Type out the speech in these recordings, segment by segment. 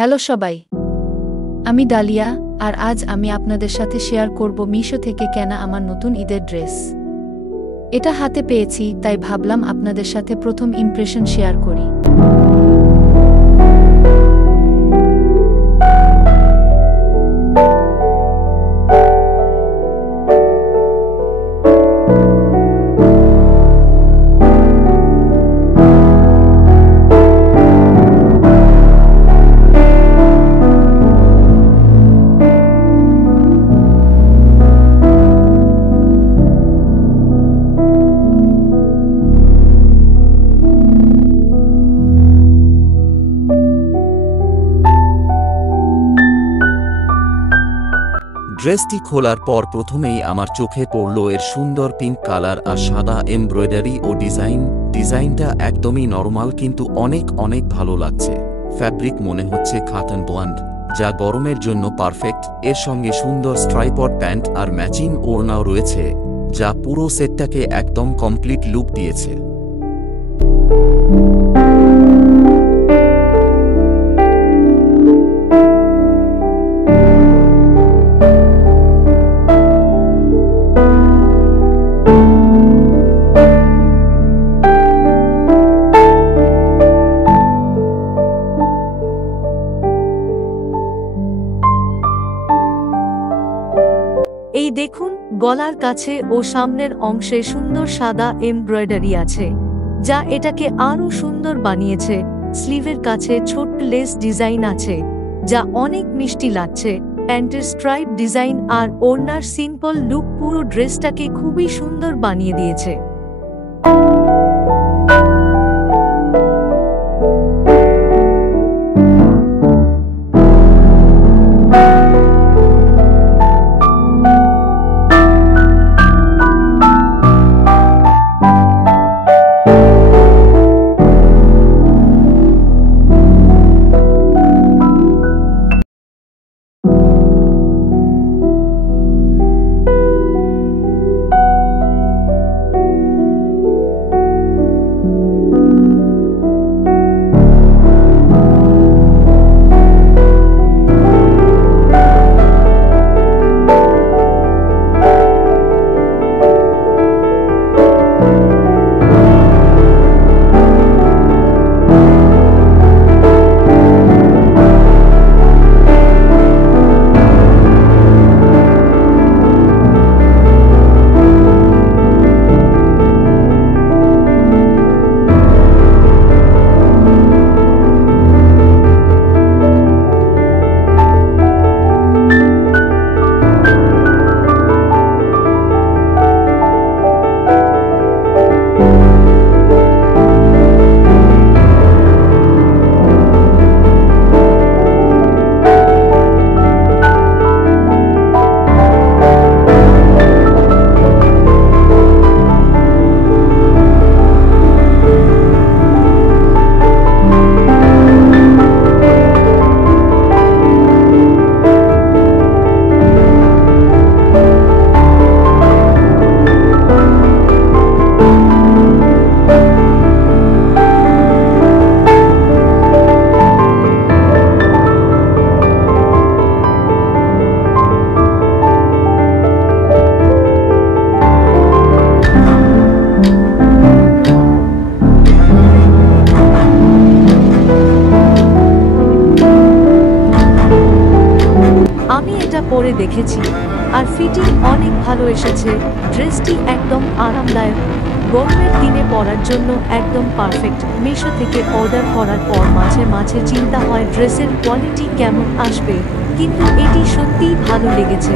Hello সবাই, আমি dahlia, আর আজ আমি আপনাদের সাথে শেয়ার করব মিশো থেকে কেনা আমার নতুন ঈদের ড্রেস। এটা হাতে পেয়েছি, তাই ভাবলাম আপনাদের সাথে প্রথম ইমপ্রেশন শেয়ার করি। ড্রেসটি খোলার পর প্রথমেই আমার চোখে পড়ল এর সুন্দর পিঙ্ক কালার আর সাদা এমব্রয়ডারি ও ডিজাইনটা একদমই নরমাল কিন্তু অনেক ভালো লাগছে। ফ্যাব্রিক মনে হচ্ছে কটন ব্লন্ড, যা গরমের জন্য পারফেক্ট। এর সঙ্গে সুন্দর স্ট্রাইপড প্যান্ট আর ম্যাচিং ওড়নাও রয়েছে, যা পুরো সেটটাকে একদম কমপ্লিট লুক দিয়েছে। এই দেখুন, গলার কাছে ও সামনের অংশে সুন্দর সাদা এমব্রয়ডারি আছে, যা এটাকে আরও সুন্দর বানিয়েছে। স্লিভের কাছে ছোট্ট লেস ডিজাইন আছে, যা অনেক মিষ্টি লাগছে। প্যান্টের স্ট্রাইপ ডিজাইন আর ওড়নার সিম্পল লুক পুরো ড্রেসটাকে খুবই সুন্দর বানিয়ে দিয়েছে। আমি এটা পরে দেখেছি, আর ফিটিং অনেক ভালো এসেছে। ড্রেসটি একদম আরামদায়ক, গরমের দিনে পরার জন্য একদম পারফেক্ট। মিশো থেকে অর্ডার করার পর মাঝে মাঝে চিন্তা হয় ড্রেসের কোয়ালিটি কেমন আসবে, কিন্তু এটি সত্যিই ভালো লেগেছে।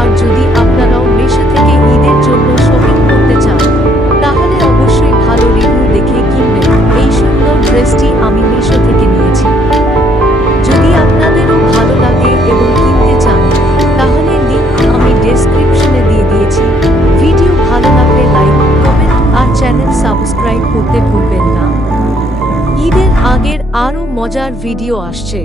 আর যদি আপনারাও মিশো থেকে ঈদের জন্য শপিং করতে চান, তাহলে অবশ্যই ভালো রিভিউ দেখে কিনবেন। এই সুন্দর ড্রেসটি আমি মিশো থেকে নিয়েছি। যদি আপনাদের আগের আরও মজার ভিডিও আসছে।